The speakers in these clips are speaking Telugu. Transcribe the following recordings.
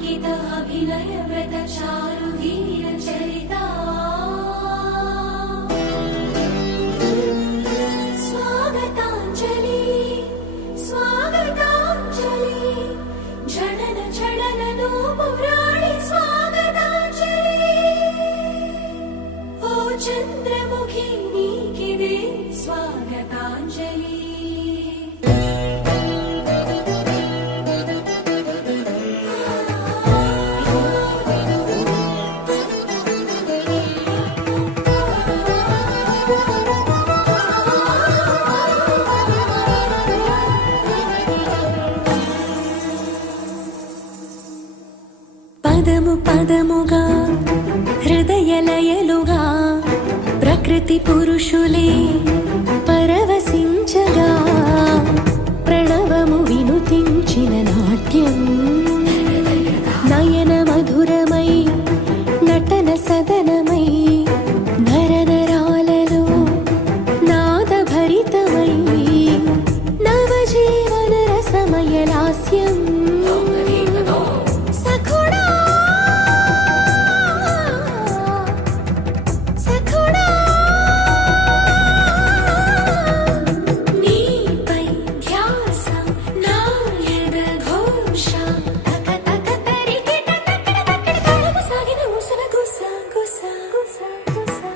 नामाङ्कित अभिनय व्रत चारु धीर चरिता स्वागताञ्जलि स्वागताञ्जलि झणन झणन नूपुराणि स्वागताञ्जलि ओ चन्द्रमुखी नीकिदे स्वागताञ्जलि పదము పదముగా హృదయలయలుగా ప్రకృతి పురుషులే పరవశించగా ప్రణవము వినుతించిన నాట్యం నయన మధురమై నటన సదనమై నరనరాలలో నాదభరితమై నవజీవన రసమయ లాస్యం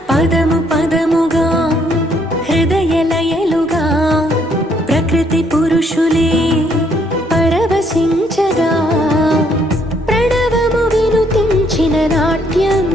పదము పదముగా హృదయలయలుగా ప్రకృతి పురుషులే పరవశించగా ప్రణవము వినుతించిన నాట్యం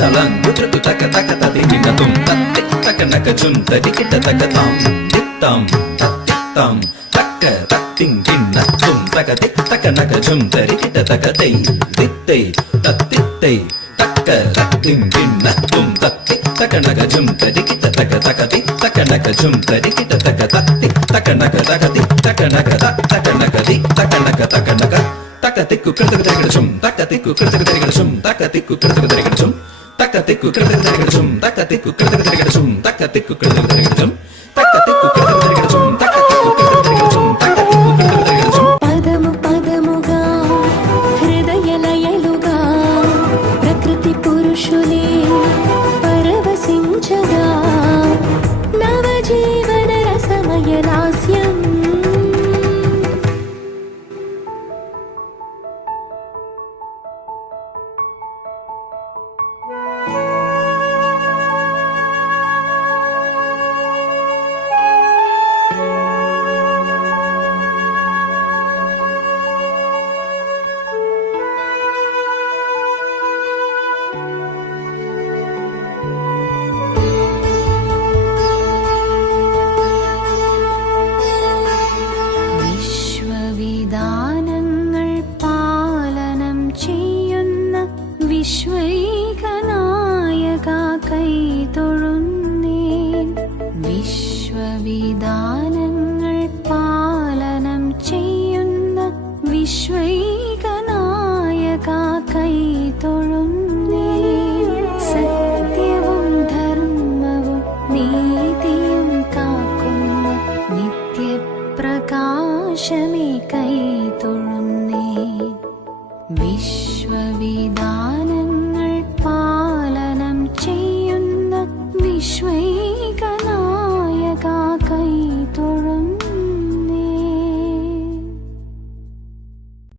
తలంగుత్రుకు తక తక తదికినతుం తత్తిక్ తక నక చుం తదికిట తక తాం తిత్తాం తత్తిత్తాం తక్క తత్తిం కిన్నతుం తక తిక్ తక నక చుం తదికిట తక తై తిత్తై తత్తిత్తై తక్క తత్తిం కిన్నతుం తత్తిక్ తక నక చుం తదికిట తక తక తిక్ తక నక చుం తదికిట తక తత్తిక్ తక నక తక తిక్ తక నక తక నక దిక్ తక నక తక నక తక తిక్కు కృతక తిరగడం తక తిక్కు కృతక తిరగడం తక తిక్కు కృతక తిరగడం తక తిక్కు కృతక తిరగడం తక తిక్కు కృతక తిరగడం తక తిక్కు కృతక తిరగడం తక తిక్కు కృతక తిరగడం తక తిక్కు కృతక తిరగడం తక తిక్కు కృతక తిరగడం పదము పదముగా హృదయలయలుగా ప్రకృతి పురుషులే పరవశించగా నవజీవన రసమయ లాస్యం വിശ്വവിധാനങ്ങൾ പാലനം ചെയ്യുന്ന വിശ്വൈകനായക കൈതൊഴുന്നേൻ വിശ്വവിധാനങ്ങൾ പാലനം ചെയ്യുന്ന വിശ്വൈകനായക കൈതൊഴുന്നേൻ സത്യവും ധർമ്മവും നീതിയും കാക്കുന്ന നിത്യപ്രകാശമേ കൈതൊഴുന്നേ